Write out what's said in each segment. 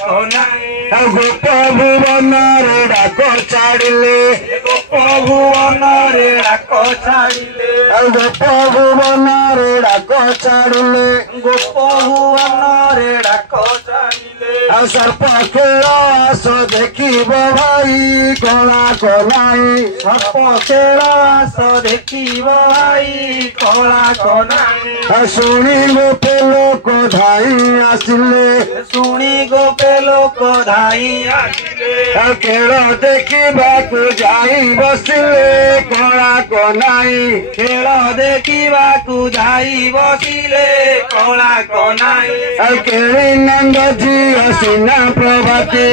कोनाई गोप भुवन रे डाक छाड़िले गोप भुवन रे डाक छाड़िले गोप भुवन रे डाक छाड़िले गोप भुवन रे डाक छाड़िले सर्प खेल आस देखिब भाई कला कनाई सर्प खेल आस देखिब भाई कला कनाई शुणी गोपे लोक धाई आसिले शुणी गोपे लोक धाई आसिले खेल देखिबाकू जाई बसिले कला कनाई खेल देखिबाकू जाई बसिले कला कनाई केली नंद झियो सीना प्रभाती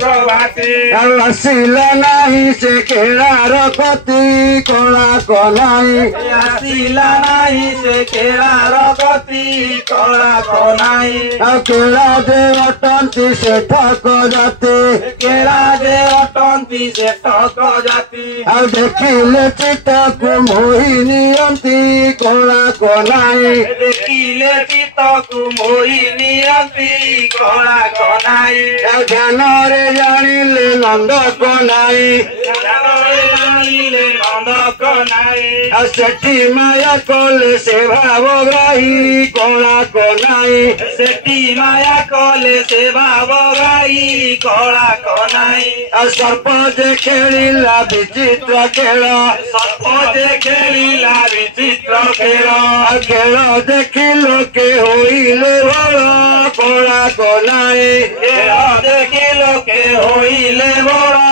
प्रभाती आसिला नाही से खेलार कति कला कनाई आसिला नाही से खेलार कति कला कनाई केला दे अटंती से ठक जाती केला दे अटंती से ठक जाती देखिले चित्तकू मोहि नियंती कला कनाई देखिले चित्तकू मोहि नियंती कला कनाई ध्यान रे जानिले नंद कनाई जानिले नंद कनाई सेठी माया कले से भावग्राही कला कनाई सेठी माया कले से भावग्राही कला कनाई सर्प जे खेलिला विचित्र खेल सर्प जे खेलिला विचित्र खेल खेल देखि लोके होइले भल कला कनाई खेल देखि लोके होइले भल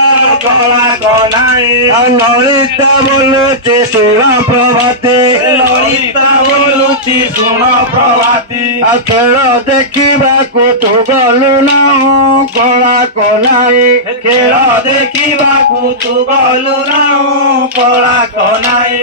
कला कनाई ललिता बोलुची सुण प्रभाती ललिता बोलुची सुण प्रभाती खेल देखिबाकू तू गलु नाहु कला कनाई खेल देखिबाकू तू गलु नाहु कला कनाई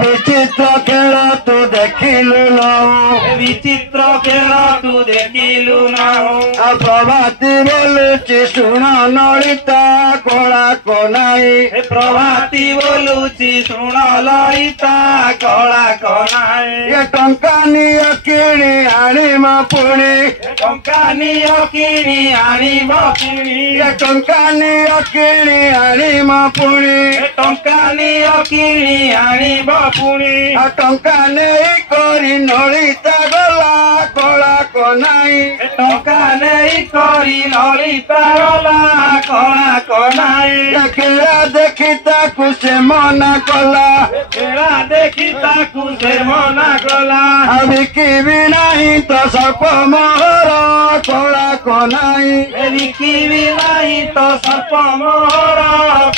विचित्र खेल तू देखिलु नाहु विचित्र खेल तू देखिलु नाहु प्रभाती बोलुची सुण ललिता कला कनाई प्रभाती बोलुची सुण ललिता कला कनाई टंका निय किणी आनिम पुणी टंका निय किणी आनिब पुणी टंका निय किणी आनिम पुणी टंका निय किणी आनिब पुणी टंका नेई करी नलिता गला कला कनाई टंका नेई करी ललिता गला कला कनाई खेला देखि ताकू से मना कला खेला देखि ताकू से मना कला बिकिबी नाही तो सर्प मोहर कला कनाई बिकिबी नाही तो सर्प मोहर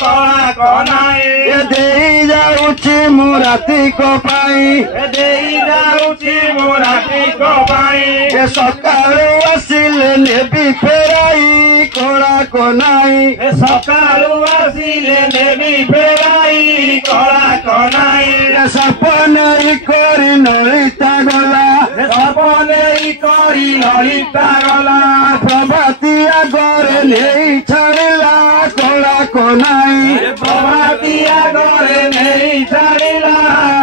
कला कनाई देई जाउछि मु राति को पाई देई जाउछि मु राति को पाई सकाळु आसिले नेबी फेराई कला कनाई सकाळु आसिले नेबी फेराई कला कनाई सपन करी नलिता गला सपन करी ललिता गला प्रभाती आगरे नेई छाड़िला कला कनाई प्रभाती आगरे नेई छाड़िला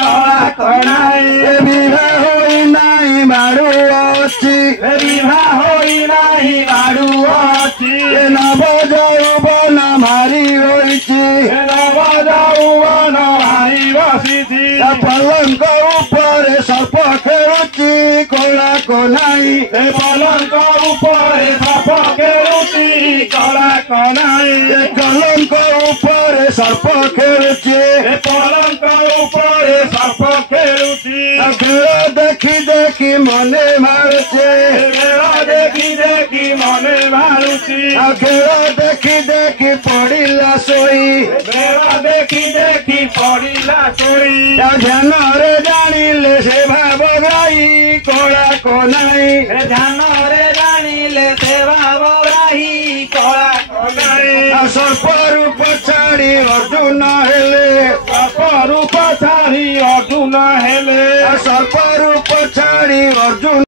कला कनाई विवाह होई नाही मारू अछि विवाह होई नाही मारू अछि नव यौवन मारी होइछि नव यौवन मारी बसिछि पलंक ऊपर सर्प खेलुछि कला कनाई पलंक ऊपर सर्प खेलुछि कला कनाई कलंक ऊपर सर्प खेलुछि पलंक ऊपर सर्प खेलुछि खेल देखि देखि मने मारुछि खेल देखि देखि मने मारुछि खेल देखि देखि पड़िला सोई खेल देखि देखि पड़िला सोई ध्यान रे जानिले से भावग्राही कला कनाई ध्यान रे जानिले से भावग्राही कला कनाई सर्प रूप छाड़ी अर्जुन हेले सर्प रूप छाड़ी अर्जुन हेले सर्प रूप छाड़ी अर्जुन